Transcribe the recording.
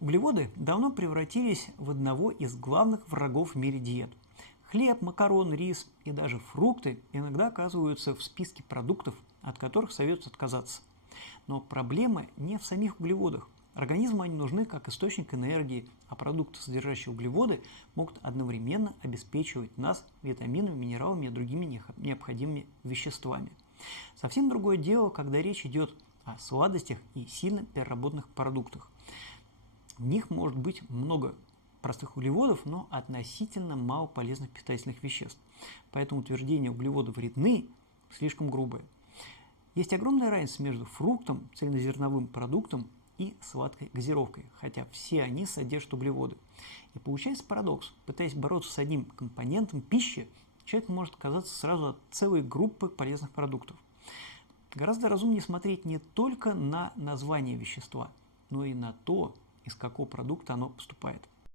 Углеводы давно превратились в одного из главных врагов в мире диет. Хлеб, макароны, рис и даже фрукты иногда оказываются в списке продуктов, от которых советуют отказаться. Но проблема не в самих углеводах. Организму они нужны как источник энергии, а продукты, содержащие углеводы, могут одновременно обеспечивать нас витаминами, минералами и другими необходимыми веществами. Совсем другое дело, когда речь идет о сладостях и сильно переработанных продуктах. В них может быть много простых углеводов, но относительно мало полезных питательных веществ. Поэтому утверждение углеводы вредны слишком грубое. Есть огромная разница между фруктом, цельнозерновым продуктом и сладкой газировкой, хотя все они содержат углеводы. И получается парадокс. Пытаясь бороться с одним компонентом пищи, человек может отказаться сразу от целой группы полезных продуктов. Гораздо разумнее смотреть не только на название вещества, но и на то, из какого продукта оно поступает.